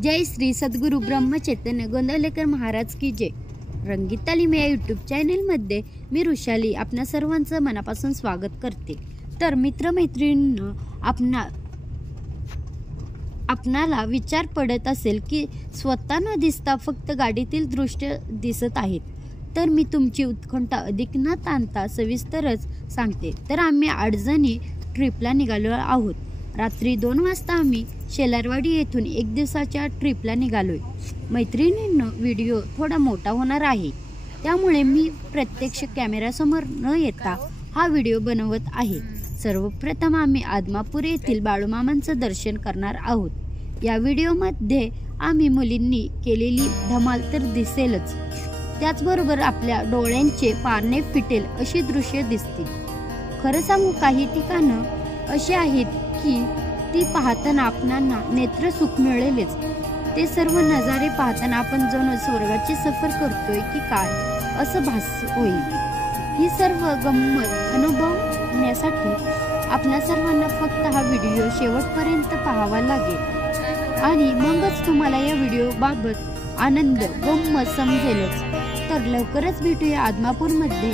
जय श्री सद्गुरु ब्रह्मचैतन्य गोंदवलेकर महाराज की जय। रंगीत तालीम या यूट्यूब चॅनलमध्ये मी ऋषाली आपणा सर्वांचं मनापासून स्वागत करते। तर मित्रमैत्रिणींनो, आपणाला विचार पडत असेल की स्वतः न दिसता फक्त गाडीतील दृश्य दिसत आहेत, तर मी तुमची उत्कंठा अधिक न ताणता सविस्तरच सांगते। तर आम्ही 8 जणी ट्रिपला निघालो आहोत। रात्री 2 वाजता आम्ही शेलारवाडी येथून 1 दिवसाच्या ट्रिपला निघालोय। मैत्रिणींनो, व्हिडिओ थोडा मोठा होणार आहे, त्यामुळे मी प्रत्यक्ष कॅमेऱ्यासमोर न येता हा व्हिडिओ बनवत आहे। सर्वप्रथम आम्ही आदमापूर येथील बाळूमामांचं दर्शन करणार आहोत। या व्हिडिओमध्ये आम्ही मुलींनी केलेली धमाल तर दिसेलच, त्याचबरोबर आपल्या डोळ्यांचे पारणे फिटेल अशी दृश्य दिसतील। खरं सांगू, काही ठिकाणं अशी आहेत की ती पाहताना आपणांना नेत्र सुख मिळेलच। ते सर्व नजारे पाहताना आपण जणू स्वर्गाची सफर करतोय की काय असं भास होईल। ही सर्व गंमत अनुभवण्यासाठी आपल्या सर्वांना फक्त हा व्हिडिओ शेवटपर्यंत पाहावा लागेल आणि मगच तुम्हाला या व्हिडिओ बाबत आनंद गंमत समजेलच। तर लवकरच भेटूया आदमापूरमध्ये।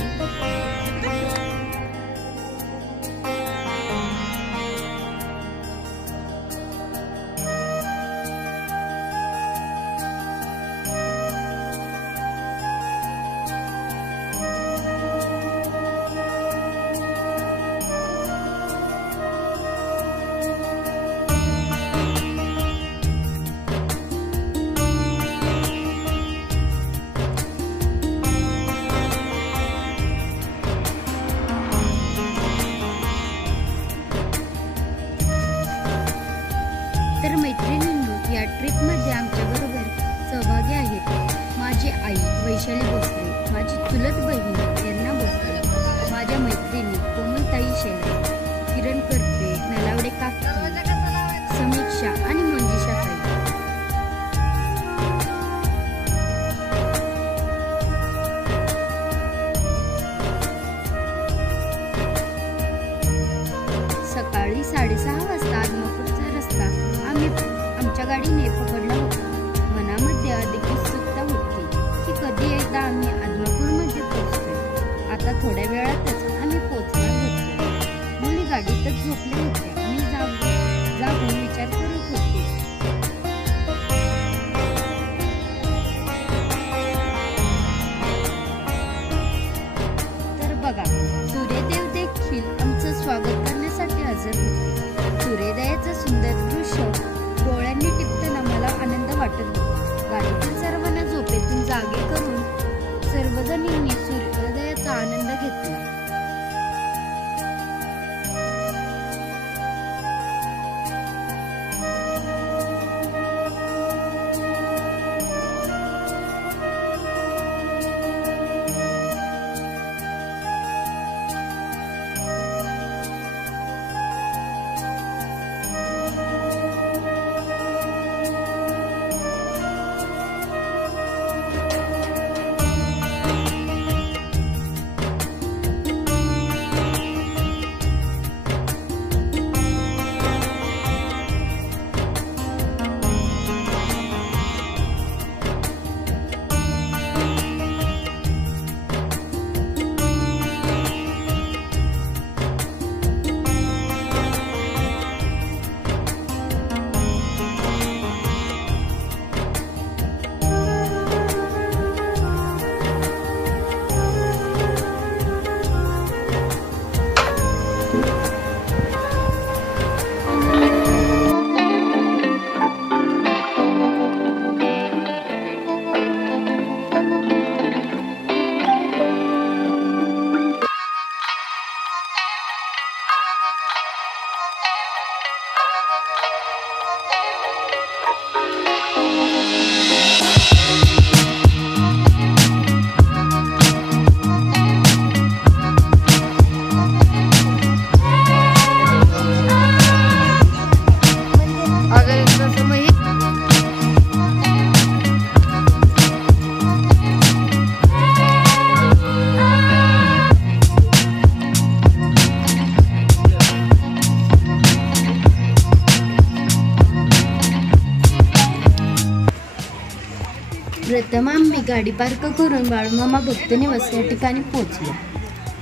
प्रथम आम्ही गाडी पार्क करून बाळूमामा भक्तनिवास या ठिकाणी पोहोचलो.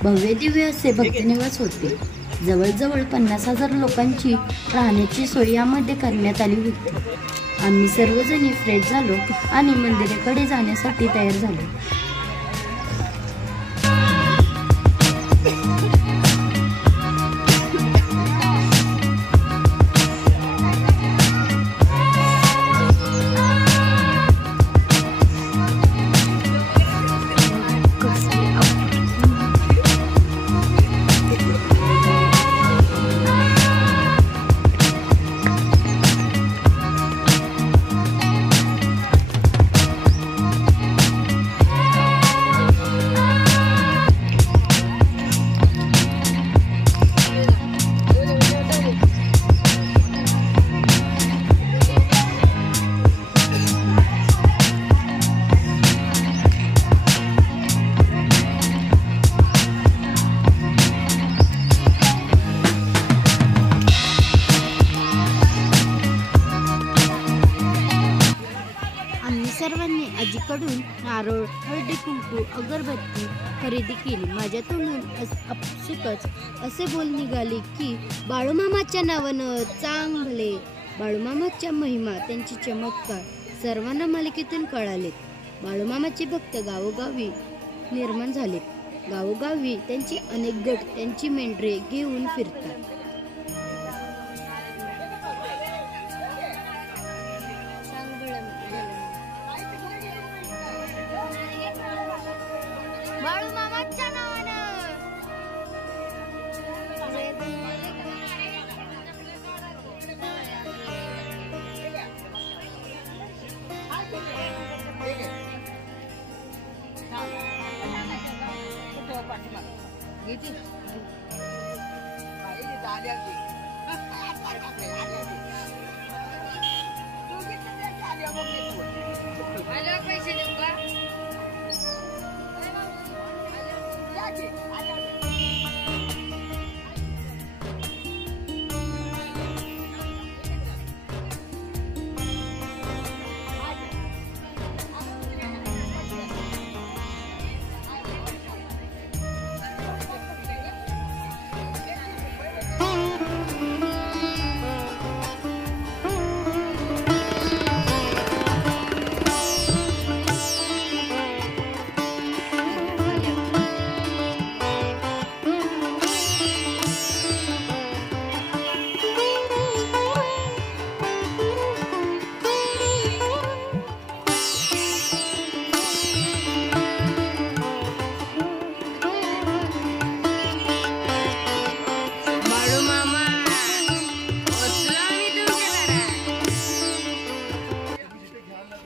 भव्य दिव्य असे भक्तनिवास होते. जवळजवळ 50,000 लोकांची राहण्याची सोय यामध्ये करण्यात आली होती. आम्ही सर्वजणी फ्रेश झालो आणि मंदिराकडे जाण्यासाठी तयार झालो. सर्वांनी आजीकडून नारळ, हळदी, कुंकू, अगरबत्ती खरेदी केली. माझ्या तोंडून आपसुकच असे बोल निघाले की बाळूमामाच्या नावानं चांगले. बाळूमामाच्या महिमा, त्यांची चमत्कार सर्वांना मालिकेतून कळालेत. बाळूमामाचे भक्त गावोगावी निर्माण झालेत. गावोगावी त्यांचे अनेक गट त्यांची मेंढरे घेऊन फिरतात. बाळूमामाच्या नावानं पैसे देऊ का?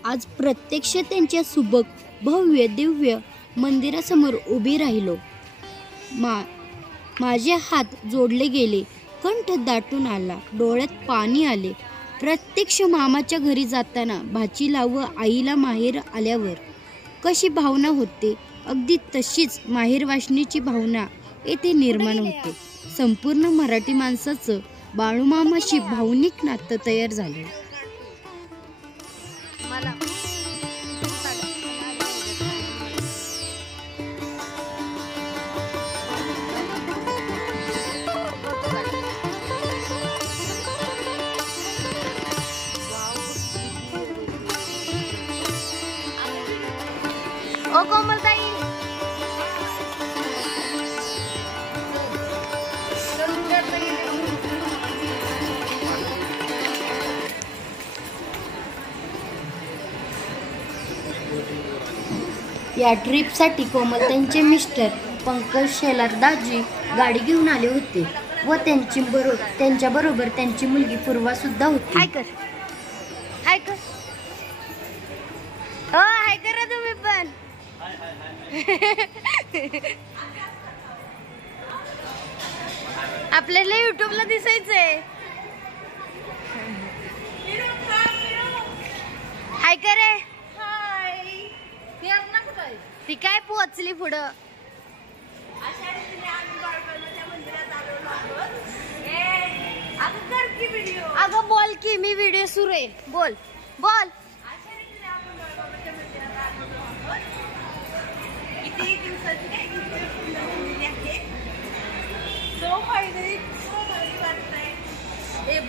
आज प्रत्यक्ष त्यांच्या सुबक भव्य दिव्य मंदिरासमोर उभी राहिलो. माझे हात जोडले गेले, कंठ दाटून आला, डोळ्यात पाणी आले. प्रत्यक्ष मामाच्या घरी जाताना भाचीला व आईला माहेर आल्यावर कशी भावना होते, अगदी तशीच माहेरवाशिणीची भावना येथे निर्माण होते. संपूर्ण मराठी माणसाचं बाळूमामाशी भावनिक नातं तयार झाले. ओ कोमलताई, या ट्रिपसाठी कोमलताईंचे मिस्टर पंकज शेलार दाजी गाडी घेऊन आले होते व त्यांच्याबरोबर त्यांची मुलगी पूर्वा सुद्धा होती. हाय कर तुम्ही पण. आपल्याला युट्यूबला दिसायचंय. हाय करे. ती काय पोहोचली पुढं. अगं बोल की, मी व्हिडिओ सुरू आहे. बोल बोल.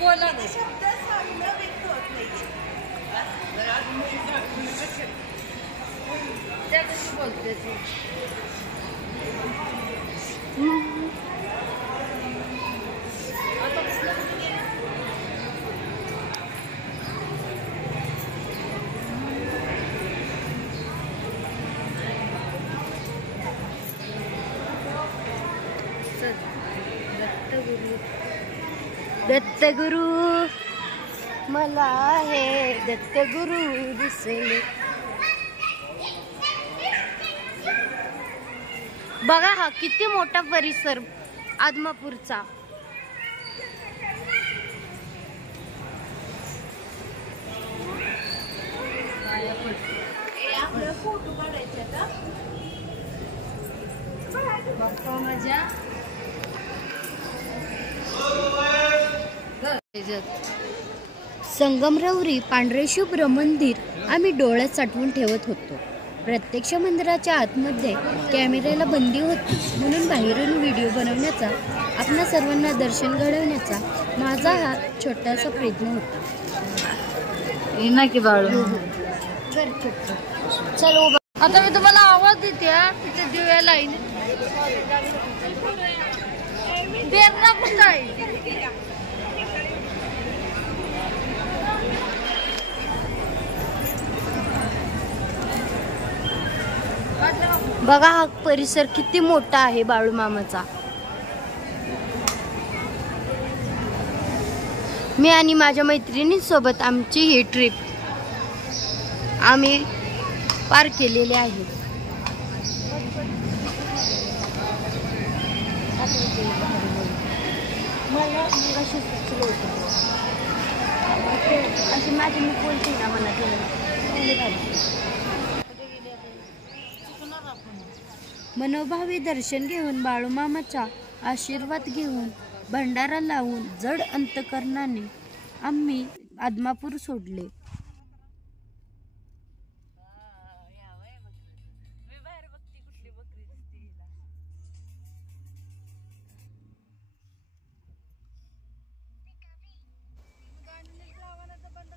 बोला बोलते दत्तगुरु मला हे दत्तगुरु दिसले. बघा हा किती मोठा परिसर आदमापूरचा. फोटो काढायचे आता बाप्पा माझ्या संगमरवरी पांढरे शुभ्र मंदिर आम्ही डोळ्यात साठवून ठेवत होतो. प्रत्यक्ष मंदिराच्या आतमध्ये कॅमेऱ्याला बंदी होती, म्हणून बाहेरून व्हिडिओ बनवण्याचा, आपणा सर्वांना दर्शन घडवण्याचा माझा हा छोटासा प्रयत्न होता. की बाळू चलो आता मी तुम्हाला आवाज देते. तिथे दिव्या लाईन बघा हा परिसर किती मोठा आहे बाळूमामाचा. मी आणि माझ्या मैत्रिणींसोबत आमची ही ट्रिप आम्ही पार केलेली आहे. अशी माझी मी बोलते ना मला मनोभावे दर्शन घेऊन बाळूमामाचा आशीर्वाद घेऊन भंडारा लावून जड अंतकरणाने आम्ही आदमापूर सोडले.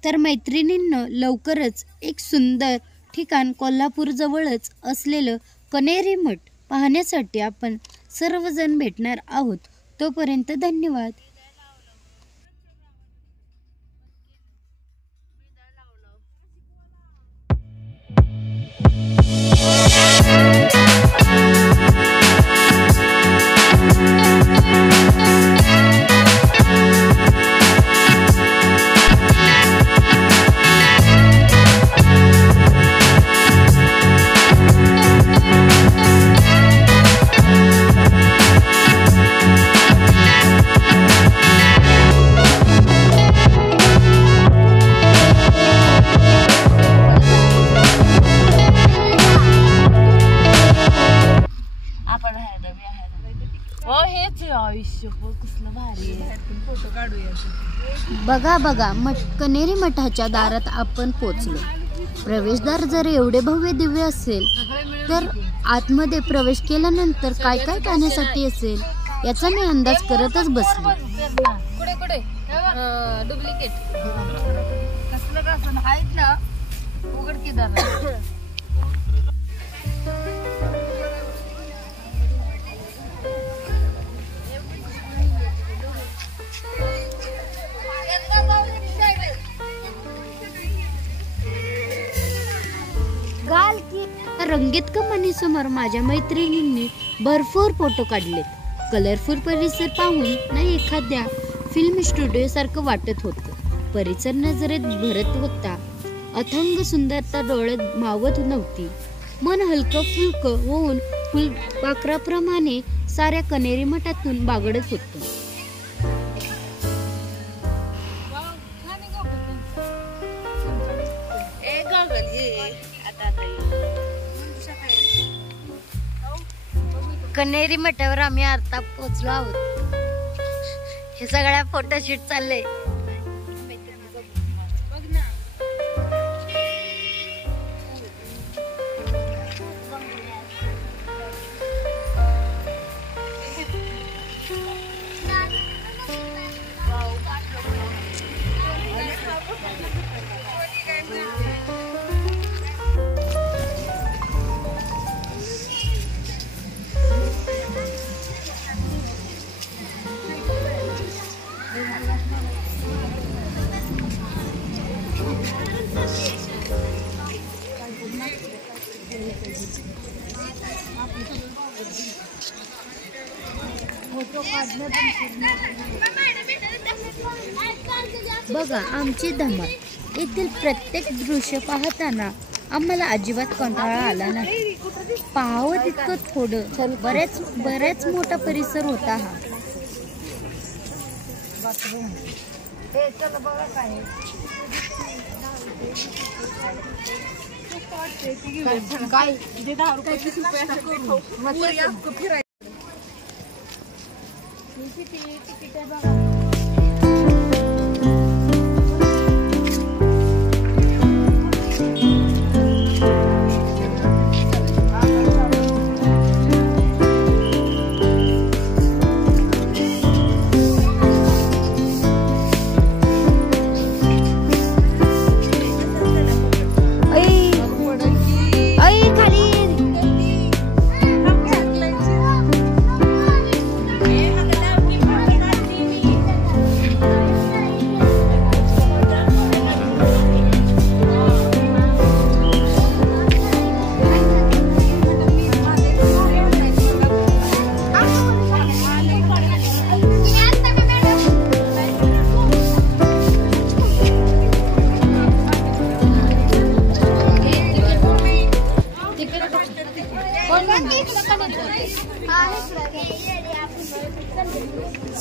तर मैत्रिणींना लवकरच एक सुंदर ठिकाण कोल्हापूर जवळच असलेलं कनेरी मठ पाहण्यासाठी आपण सर्वजण भेटणार आहोत. तोपर्यंत धन्यवाद. बघा बघा कनेरी मठाच्या दारात आपण पोचलो. प्रवेशद्वार जर एवढे भव्य दिव्य असेल तर आतमध्ये प्रवेश केल्यानंतर काय काय पाहण्यासाठी असेल याचा मी अंदाज करतच बसले. डुप्लिकेट कसलं आहेत ना उघड केदार. रंगीत कमानी समोर माझ्या मैत्रिणींनी भरपूर फोटो काढलेत. कलरफुल परिसर पाहून ना एखाद्या फिल्म स्टुडिओ सारखं वाटत होतं. परिसर नजरेत भरत होता. अथंग सुंदरता डोळ्यात मावत नव्हती. मन हलकं फुलकं होऊन फुलपाखराप्रमाणे साऱ्या कनेरी मठातून बागडत होतं. कनेरी मठावर आम्ही आता पोहोचलो आहोत. हे सगळ्या फोटोशूट चालले. बघा आमची धमाल. येथील प्रत्येक दृश्य पाहताना आम्हाला अजिबात कंटाळा आला नाही. पाहावं तितकं थोडं, बऱ्याच मोठा परिसर होता हा. काय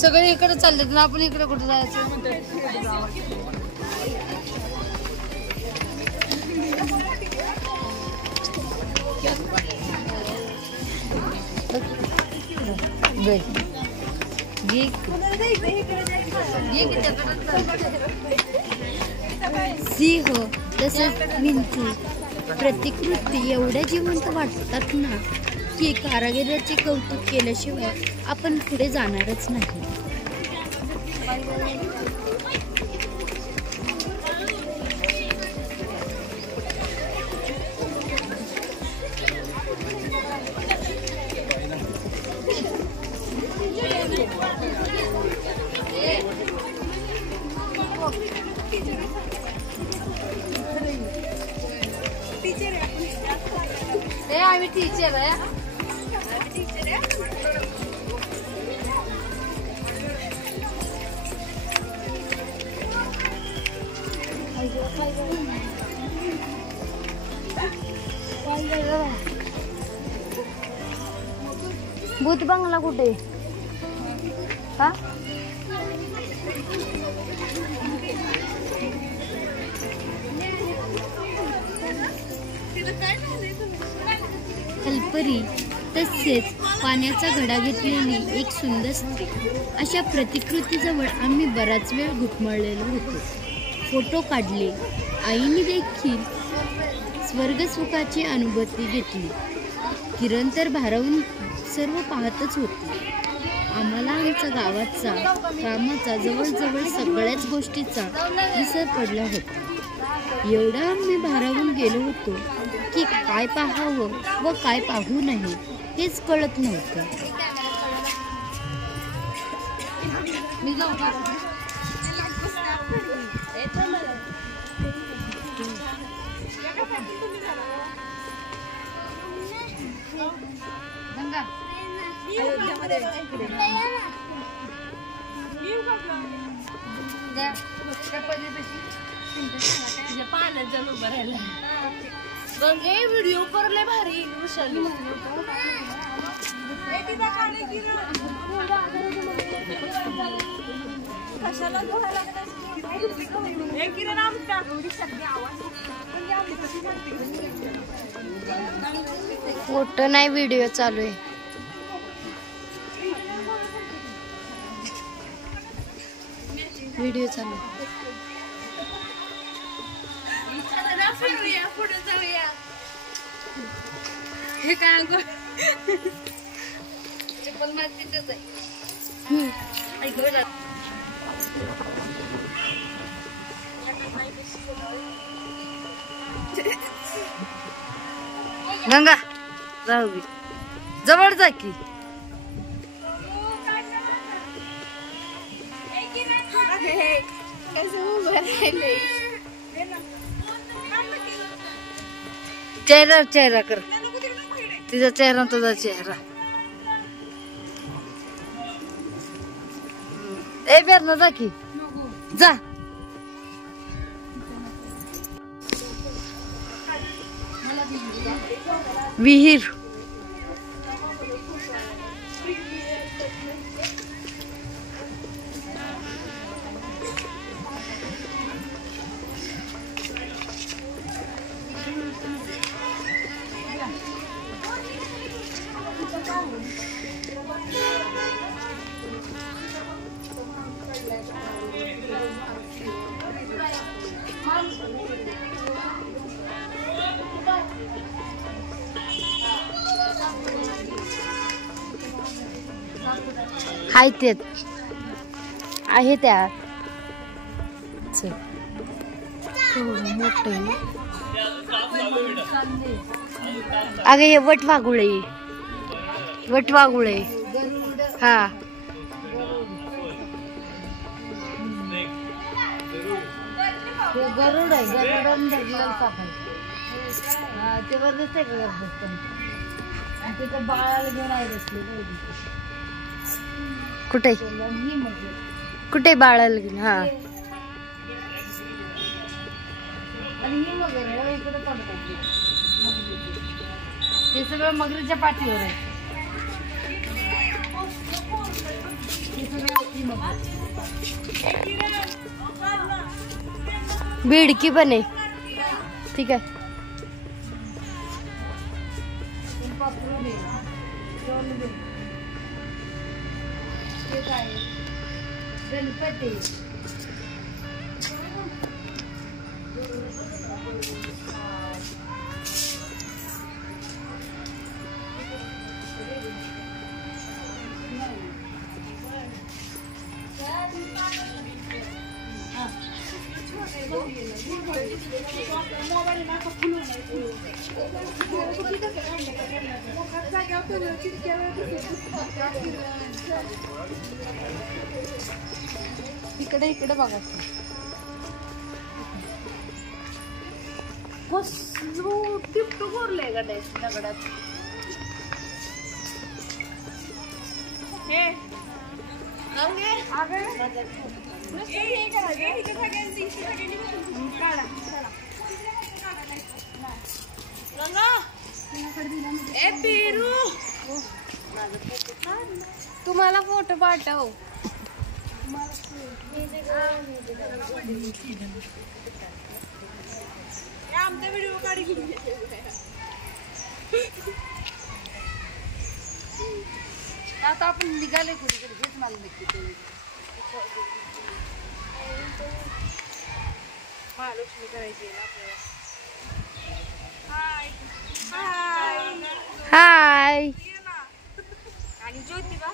सगळे इकडे चालले ना, आपण इकडे कुठे जायचं? सिंह तसेच विंचू प्रतिकृती एवढ्या जिवंत वाटतात ना की कारागिराचे कौतुक केल्याशिवाय आपण पुढे जाणारच नाही. आम्ही टीचर आहे. भूत बंगला कुठे का? कल्परी तसेच पाण्याचा घडा घेतलेली एक सुंदर स्त्री अशा प्रतिकृतीजवळ आम्ही बराच वेळ घुटमळलेलो होतो. फोटो काढले. आईने देखील स्वर्गसुखाची अनुभूती घेतली. किरण तर भारावून सर्व पाहतच होती. आम्हाला आमच्या गावाचा, कामाचा, जवळजवळ सगळ्याच गोष्टीचा विसर पडला होता. एवढा आम्ही भारावून गेलो होतो की काय पाहावं व काय पाहू नये हेच कळत नव्हतं. व्हिडिओ करले भारी फोटो नाही, व्हिडिओ चालू आहे. व्हिडिओ चालू आहे. पुढे जाऊया. हे काय पण मातीतच आहे. गंगा जाऊ दे, जवळ जा की. चेहरा चेहरा कर. तिचा चेहरा तुझा चेहरा. ए पेरणा जा की जा. विहीर. हाय ते आहे त्या मोठे. अगं हे वटवाघुळे. वटवाघुळे हा. गरुड आहे. ते बघते तिथं बाळाला घेऊन आहे बसले. कुठे कुठे बाळाला घेऊन. हा हे सगळं मगरीच्या पाठीवर आहे. बिडकी पण आहे. ठीक आहे. गणपती. इकडे इकडे बघा. टिपटू कोरले दगडात. तुम्हाला फोटो पाठव. आमचा व्हिडिओ काढी. आता आपण निघाले कुठेतरी. हेच मला नक्की महालक्ष्मी करायची आपल्याला. हाय हाय. आणि ज्योतिबा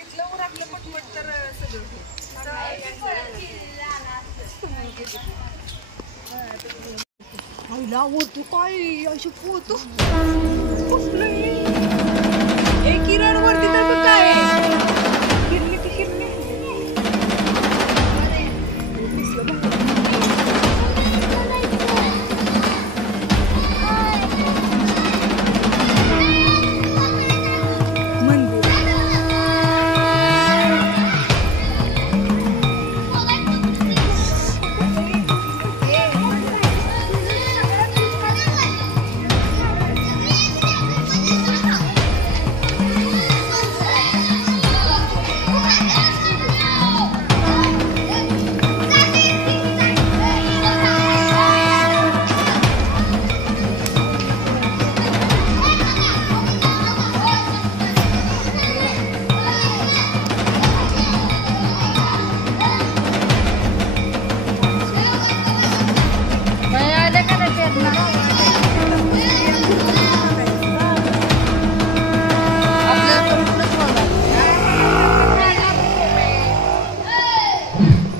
इथलं उराकलं पटपट तर सगळं. काय अशी पोहतो किरण वरती तर काय किरणी की किरणी.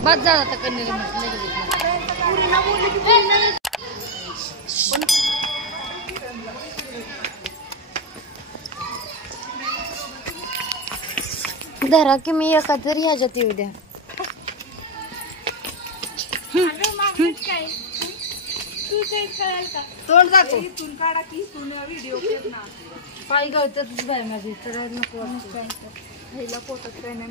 बस जा आता कन्याला धरा की मी एका तरी ह्याच्यात येऊ द्या. तोंड दाखव. इथून काढा की इथून व्हिडिओ कर ना. पाय गळतच बाय माझी तर नको वाटतं. पोटात काय नाही.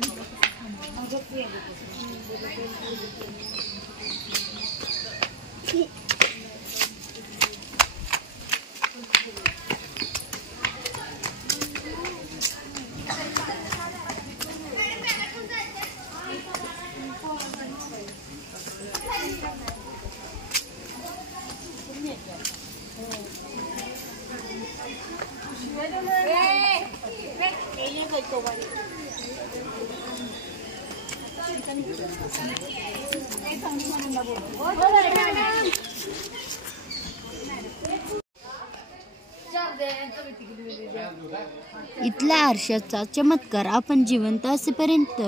इथल्या आरशाचा चमत्कार आपण जिवंत असेपर्यंत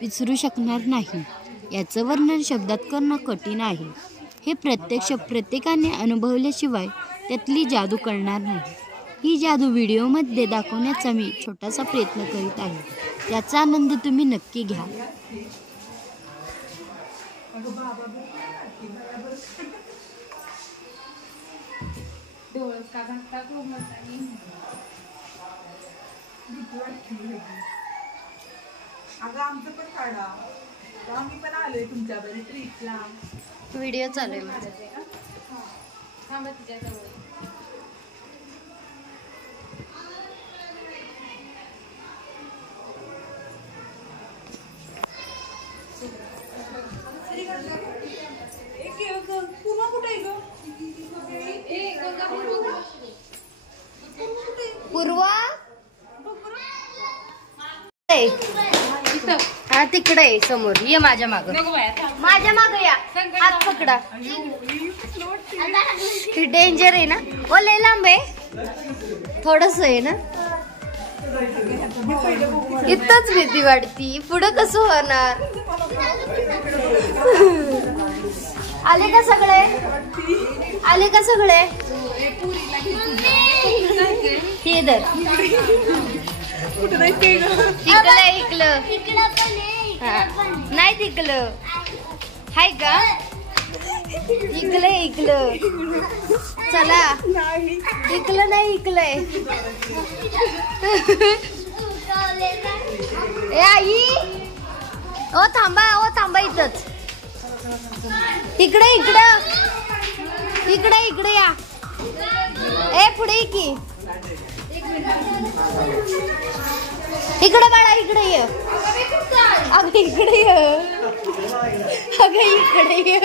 विसरू शकणार नाही. याचं वर्णन शब्दात करणं कठीण आहे. हे प्रत्यक्ष प्रत्येकाने अनुभवल्याशिवाय त्यातली जादू कळणार नाही. ही जादू व्हिडिओमध्ये दाखवण्याचा मी छोटासा प्रयत्न करीत आहे. याचा आनंद तुम्ही नक्की घ्या. अगं आमचं पण काढा. आम्ही पण आलोय तुमच्या बरी ट्रीपला. व्हिडिओ चालू आहे माझा. थांबा तिच्याजवळ. पूर्ण कुठे आहे ग? पूर्वा हा तिकडे आहे समोर. ये माझ्या माग. माझ्या माग या. हात पकडा. ही डेंजर आहे ना. ओ लय लांब आहे. थोडस आहे ना. इतच भीती वाटती. पुढं कसं होणार. आले का सगळे. आले का सगळे. हे धर. इकलं नाही तिकलं हाय का. इकलं चला. इकलं नाही इकलंय. ए आई ओ थांबा इथंच. इकडे या. ए पुढे की. इकडे बाळा. इकडे ये. अगं इकडे ये. अगं इकडे ये.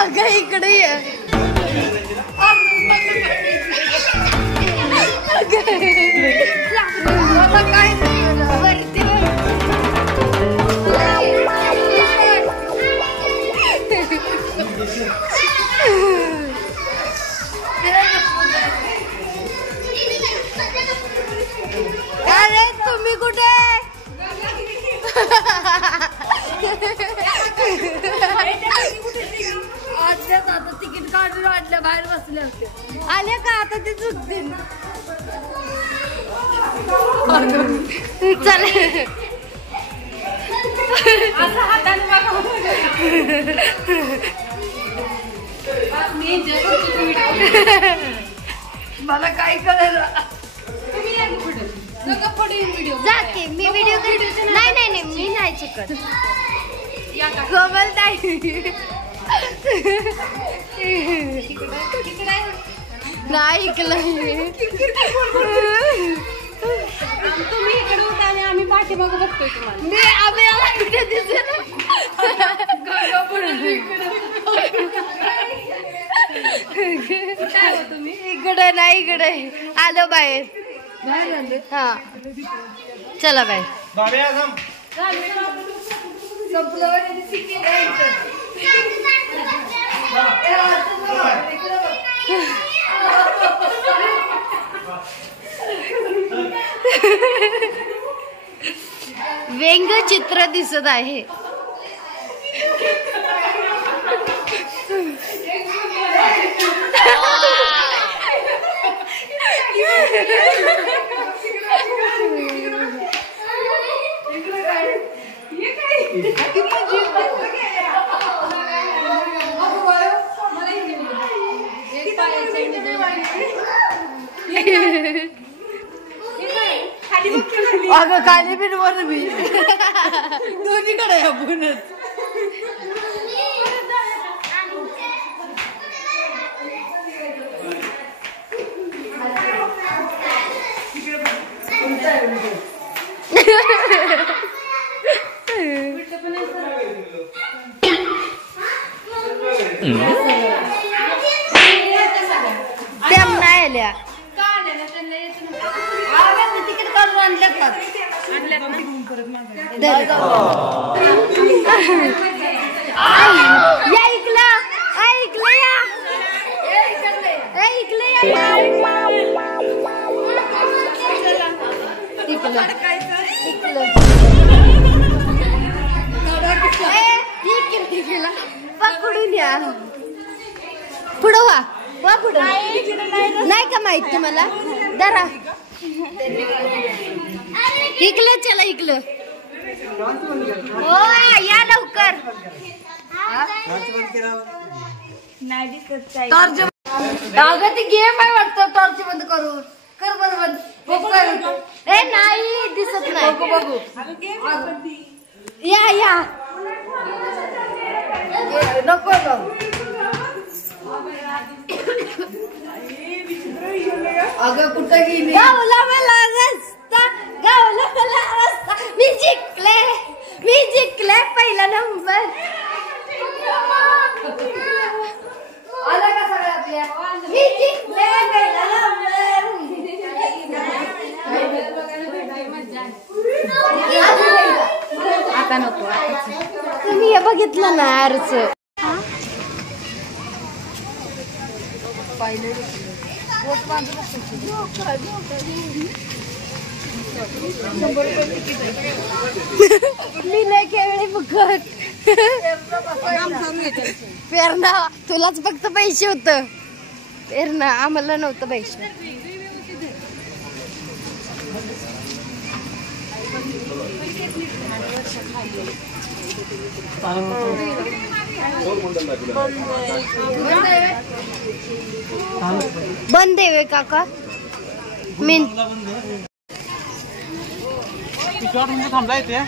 अगं इकडे ये. काय वरती अरे तुम्ही कुठे. आता तिकीट काढून वाटलं बाहेर बसले होते. आले का आता ते चुकतील. चल मला काय कळलं. जाते मी व्हिडिओ नाही मी नाही चुकत. कमल नाही ऐकलं. तुम्ही इकडे होता आणि आम्ही पाठीमागं बघतोय तुम्हाला. आम्ही दिसेल. इकडे नाही इकडे आलो बाहेर. हा चला बाहेर. व्यंगचित्र दिसत आहे. अगं खाली बिन वर मी दोन्हीकडे आपणच. तिकीट काढून आणल्यात पकडून या पुढं वा पुढं नाही का माहित तुम्हाला जरा इकलं चला इकलं हो या लवकर अगं ती गेम आहे वाटतं टॉर्च बंद करून कर बंद ए नाही दिसत नाही बघू या या नको अगं कुठं गेली गावला मला रस्ता मी जिंकले पहिला नंबर आला का सगळं आपल्या मी जिंकले पहिला नंबर आता नको तुम्ही हे बघितलं ना अर्ज मी नाही खेळले फुकट पेरणा तुलाच फक्त पैसे होत पेरणा आम्हाला नव्हतं पैसे बंद आहे काका मेन थांबला येते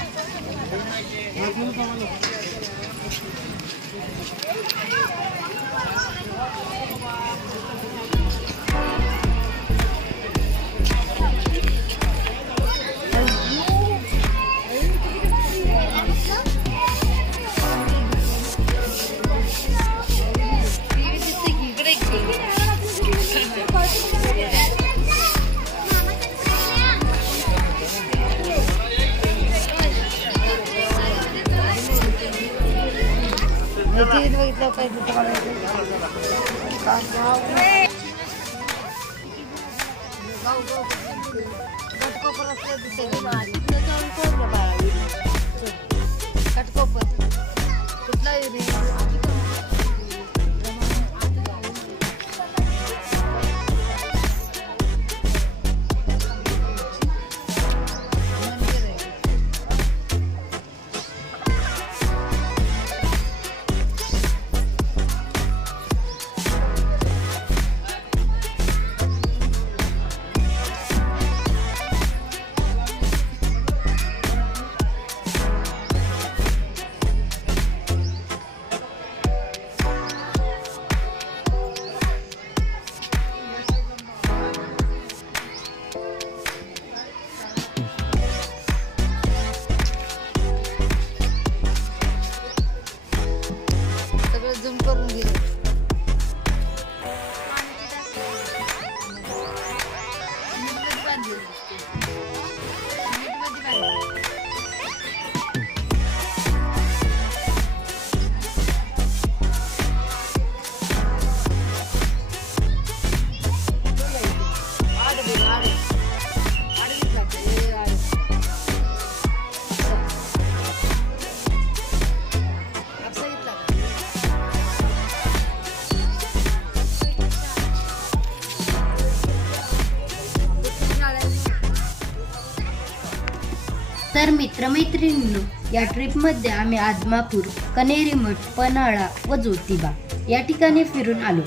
तर मित्रमैत्रिणींनो या ट्रिपमध्ये आम्ही आदमापूर, कनेरी मठ, पन्हाळा व ज्योतिबा या ठिकाणी फिरून आलो.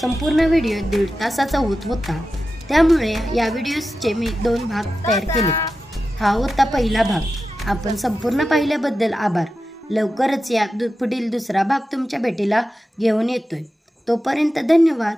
संपूर्ण व्हिडिओ 1.5 तासाचा होत होता. त्यामुळे या व्हिडिओजचे मी 2 भाग तयार केले. हा होता पहिला भाग. आपण संपूर्ण पाहिल्याबद्दल आभार. लवकरच पुढील दुसरा भाग तुमच्या भेटीला घेऊन येतोय. तोपर्यंत धन्यवाद.